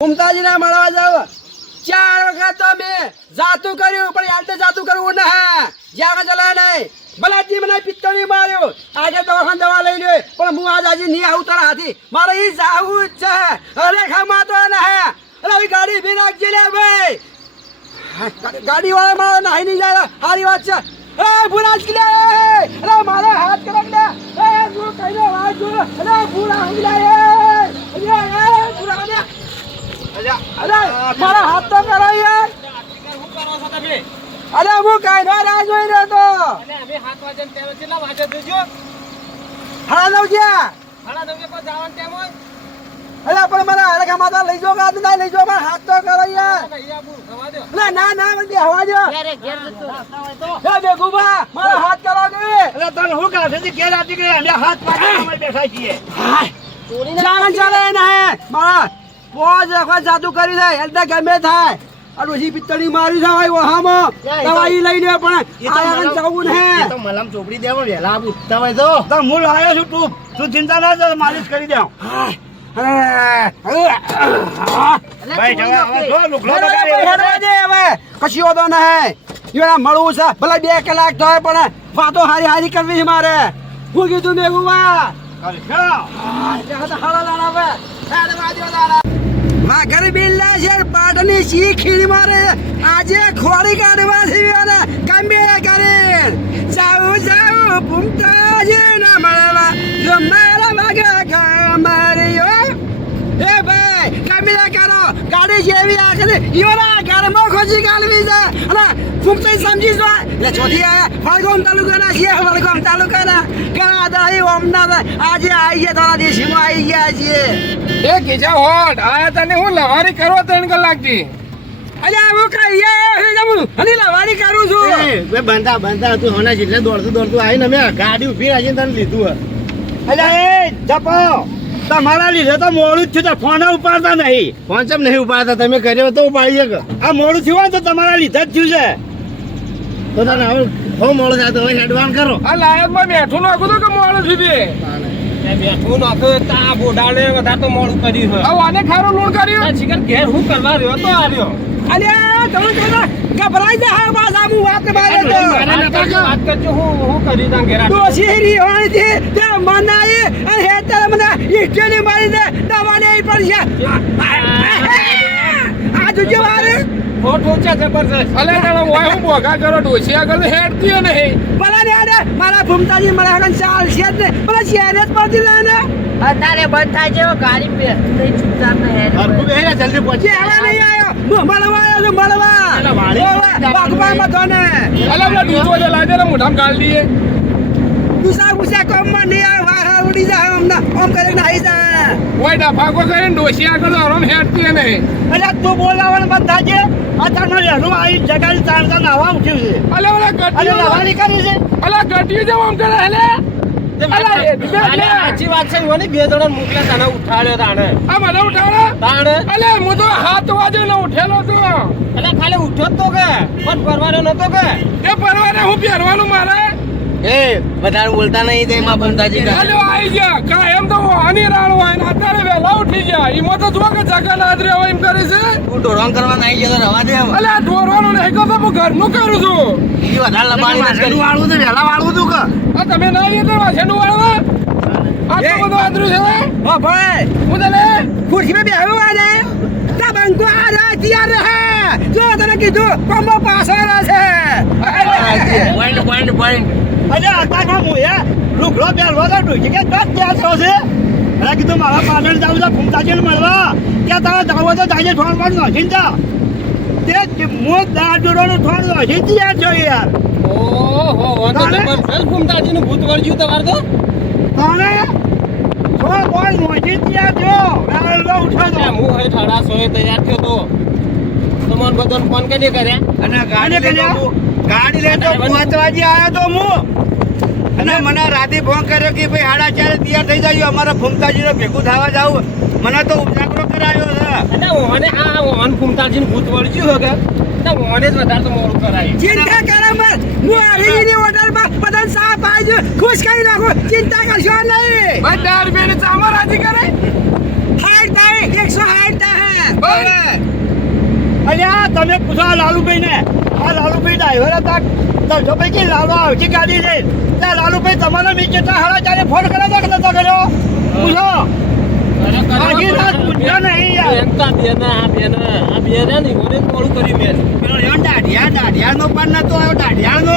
મમતાજીને મળવા જાવ 4 વખત તો મેં જાતું કર્યું પણ યાર તો જાતું કરવું ના જ્યાં ચલા નહીં ભલાજી મને પિત્તળી માર્યો આજે દવાખાને દવા લઈ લ્યો પણ હું આજ આજે નહીં આવું તારા હાથી મારે ઈ જાવું જ છે અરે ખામાં તો ના અરે ગાડી ભી રાખજે લે ભાઈ ગાડી વાળા મારે નાહી નહીં જાય સારી વાત છે એ ભૂરાજ કે અરે મારે હાથ કરમ લે એ તું કઈનો વાત જો અરે ભૂરા હમ જાય અરે ભૂરા ને અરે મારા હાથ તો કરો યાર શું કરો છો તમે? અરે હું કઈ ના રાહ જોઈ રહ્યો તો અને અમે 7 વાગ્યા ટાઈમે કેટલા વાગે જોજો? 9:30 ગયા 9:30 પર જવાનું ટાઈમ હોય. અરે પણ મારા હરખામાં તો લઈ જો કે ના લઈ જો પણ હાથ તો કરો યાર નહીં આબુ થવા દો. ના ના ના મને હવા દો ઘેર જતો રાસ્તા હોય તો હે બેગુબા મારા હાથ કરો કે એટલે તને હું કાઢે છે ઘેર આતી ગઈ અમે હાથ પાડીને અમે બેઠા છીએ. ચાલે ચાલે ના મારા પોજ વખત જાદુ કરી દે એટલે ગમે થાય આ ડોસી પિત્તળી મારી થાય ઓહામાં દવાઈ લઈ લે પણ આયા જવું ને એ તો મલમ ચોપડી દેવો વહેલા આબુ ઉઠતા હોય તો હું લાવ્યો છું તું ચિંતા ના કર માલિશ કરી દઉં. ભાઈ જવા હવે જો લુગડો બગાડ્યો. કશી હોતો નહીં ઈવડા મળવું છે ભલે 2 કલાક થાય પણ વાતો હારી હારી કરવી છે મારે હું કીધું મેઘુબા વાઘર બિલ્લા છે પાટની સી ખીણ મારે આજે ખોરી કાઢવા છે અને કમે કરે જાઉં જાઉં ભૂમતાજે ના મળવા જો મારા વાગા કમરિયો એ ભાઈ કમીલા કરો ગાડી જેવી આખરી ઈવરા ઘરમાં ખોજી કાઢવી છે અને ફૂમતાઈ સમજી જો લે ચોથી આયા વડગામ તાલુકાના છે વડગામ તાલુકાના ઘણા દાઈ ઓમના આજે આવી ગયા તારા દેશમાં આવી ગયા છે એ કેજા હોટ આયા તને હું લવારી કરવા 3 કલાક થી. અલ્યા હું કહીએ જમું અને લવારી કરું છું એ બે બંધા તું હોના જેટલે દોડતું આવીને અમે ગાડી ઊભી રાખીને તને લીધું અલ્યા એ જપો તમારા લીધે તો મોડું જ થયું ફોન ઉપાડતા નહીં ફોન ચમ નહીં ઉપાડતા તમે કર્યો તો ઉપાડીએ કે આ મોડું થયું હોય તો તમારા લીધે જ થયું છે તો તને હવે બહુ મોડું થાય તો હવે હેડવાન કરો આ લાયક માં બેઠું નાખું તો કે મોડું સુધી બેઠું નાખો તા બોડાને વધારે તો મોડું કર્યું છે હવે આને ખારો લોન કર્યું શિખર ઘેર હું કરવા રહ્યો તો આવ્યો અલ્યા તમે ગભરાઈ જા બસ આમું વાત મારે તો વાત કરજો હું કરી તા ઘેર દોશી રી હોય છે તે મનાઈ અને હેતર મને ઈસ્ટેલી મારી દે દવાને ઈ પર છે આ જોજો મારે ફોટો છે જબરજસ્ત અલે તને ઓય હું બોગા કરો ડોસી આગળ હેડતી નહીં ભલા ને આને મારા ભૂમતાજી મારા હગન ચાલ છે ને ભલા શેરે જ પડતી રહે ને અત્યારે બંધ થાય છે ગાડી પે નહીં ચૂપચાપ ને હેડ હરકું બેહીને જલ્દી પહોંચી શેરે નહીં આયો હું મળવા આવ્યો છું મળવા એલા વાળી બાગમાં ધોને અલે આપણે દૂધો જે લાગે ને મોઢામાં ગાળ દઈએ ગુસા કોમ માં નહીં આવે વાહ ઉડી જાય અમને ઓમ કરે નાઈ જા ઓય ડફાકો કરીને ડોસી આગળ આરામ હેડતી નહીં અલ્યા તું બોલાવવાનું બધા છે અચાનક લેડું આવી જગાડી ચાલતા નાવા ઉઠ્યું છે અલે ઓલા અરે ગટિયો લવારી કરી છે અલે ગટિયો જેમ આમ કરે હેલે સાચી વાત છે મને 2 જણા મોકલ્યા તને ઉઠાડ્યો તાણે આ મને ઉઠાવડા તાણે અલે હું તો 7 વાગે ને ઉઠેલો તો એટલે ખાલી ઉઠ્યો જ તો કે પણ પરવાનો નતો કે એ પરવાને હું પહેરવાનું મારે એ વધારે બોલતા નહીં તે માં બંધાજી અલે આઈ ગયા કાયમ તો આની રાણ હોય ને અત્યારે વહેલા ઉઠી ગયા ઈમાં તો જો કે જગા નાદરી હવે એમ કરે છે તું ઢોરવાન કરવા નહીં ગયો રવા દે અલે આ ઢોરવાનું નહીં કરતો હું ઘરનું કરું છું ઈ વધારે લબાડી નથી કરી વાળું તો વહેલા વાળું તું કે આ તમે ના લીધે વાછેનું વાળવા આ તો બધું આદરું છે ઓ ભાઈ હું તને ખુરશી માં બેહ્યો આને તા બંકો આ રે તૈયાર રહે જો તને કીધું કોમો પાછળ છે પોઈન્ટ અરે અત્યારે હું યાર લુગડો પહેરવો તો ડૂચી કે કદ ત્યાં છો છે અરે કીધું મારા પાટણ જાવું છે ફૂમતાજીને મળવા ત્યાં તારે જાવ તો જાય ઠોણ પણ નોખીને જા તે હું દાડોનું ઠોણ નોખી યાર છો યાર ઓહો તો જબરજસ્ત ફૂમતાજીનું ભૂત વળગ્યું તમારે તો તાણે છો કોઈ નોખી યાર છો રાવળો ઉઠો તો હું હે ઠાડા સોએ તૈયાર થયો તો તમાર બધાને ફોન કરી કર્યા અને ગાડી લેતો 5 વાગે આવ્યો તો હું અને મને રાતે ફોન કર્યો કે ભાઈ 4:30 તૈયાર થઈ જાય અમારા ફૂમતાજીને ભેગું થવા જાવ મને તો ઉજાગરો કરાયો છે અને ઓને આ ઓન ફૂમતાજીનું ભૂત વળગ્યું હે કે તો ઓને જ વધારે તો મોડું કરાયું ચિંતા કરે મત હું આવીની હોટલમાં બધાને સાફ આજો ખુશ કરી નાખો ચિંતા કરશો નહીં બધા રૂપિયાની ચામર રાજી કરે હાઈટ થાય 160 થાય અલ્યા તમે પૂછો આ લાલુભાઈ ને, આ લાલુભાઈ ડ્રાઈવર હતા. દર્શોભાઈ કે લાલુ આવતી ગાડી લઈ ત્યાં લાલુભાઈ તમારા મેં કેટલા હાડા ચારે ફોન કર્યા હતા કે નતો કર્યો? પૂછો. આખી રાત પૂછ્યા નહીં યાર. પેલો એવો દાઢિયાનો પણ નતો આવ્યો, દાઢિયાનો.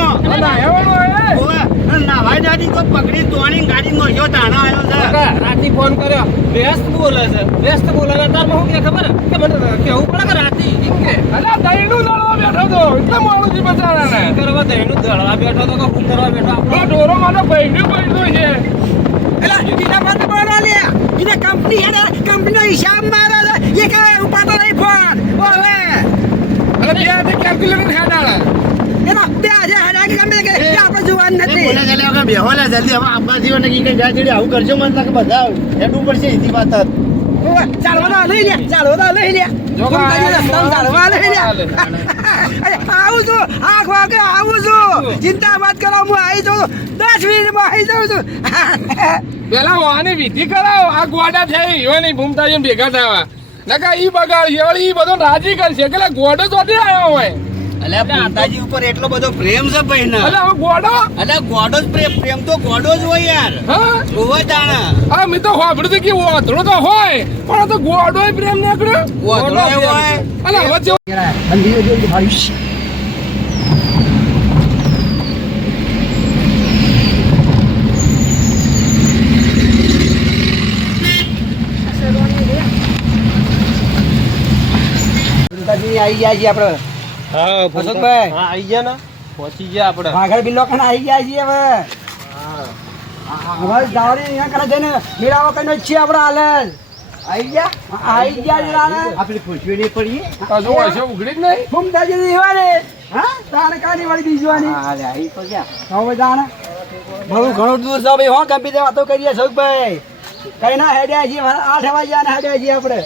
ઓવે, અને નાવાઈ દાઢી તો પકડી તોડી ગાડી નોખ્યો તાણો આવ્યો છે. રાતી ફોન કર્યો, વ્યસ્ત બોલે છે. વ્યસ્ત બોલે ને તારમાં શું કે ખબર કે મને કેવું પડે કે રાતી એમ કે અલા દહીનું દળવા બેઠો તો એટલે મોડું થી બચારાને કરવા દહીનું દળવા બેઠો તો કે હું કરવા બેઠો આપણો ઢોરો માનો બહેનું પડ્યું છે. એલા બીજા પાસે બોલવા લે એને કંપનીનો હિસાબ મારે છે એ કે ઉપાડો નહીં ફોન ઓવે અરે બે હાથે કેલ્ક્યુલેટર ખાડાળા એનો 2000 હરાજી ગમે કે આપણે જોવાનું નથી. બોલે ચાલે હવે બેહો લે જલ્દી. હવે આપણા જીવન નક્કી કરી જાય છે. આવું કરજો મને લાગે બધા હેડવું પડશે એથી વાત જ. ઓવે ચાલવા લઈ લે ચાલવા લઈ લે આવું છું આખ વાગે આવું છું. ચિંતા મત કરો હું આવી જાઉં 10 મિનિટમાં આવી જાઉં છું. પેલા વાહની વિધિ કરાવો. આ ગોડા થઈ એવા નહીં ભૂમતા જેમ ભેગા થવા નકા ઈ બગાડશે વળી ઈ બધો રાજી કરશે કે ગોડો ચોથી આવ્યો હોય. અલ્યા માતાજી ઉપર એટલો બધો પ્રેમ છે ભાઈના. અલે હવે ગોડો અલ્યા ગોડો જ પ્રેમ તો ગોડો જ હોય યાર. હા ઓવા જાણા હા મેં તો સાંભળ્યું હતું કે વાંધળો તો હોય પણ આ તો ગોડો પ્રેમ નીકળ્યો. ગોડો હોય. અલે હવે આવી ગયા છીએ આપણે હા અશોકભાઈ. હા આવી ગયા ને પહોંચી ગયા આપણે. ભાગળ બિલ્લો ખાને આવી ગયા છીએ હવે. હવે જાવડી અહીંયા કરે છે ને મેળાવો કઈ છીએ આપણે હાલ આવી ગયા જરા આપણી ખુશી નહીં પડીએ. હજુ હશે ઉઘડી જ નહીં. ઘૂમતા જતી દીવાની હા તારે કાની વાળી બીજવાની આવી તો ગયા. હવે જાણે ઘણું દૂર છે ભાઈ હો ગંભીર વાતો કરીએ અશોકભાઈ કઈ ના હેડ્યા છીએ 8 વાગ્યા હેડ્યા છીએ આપણે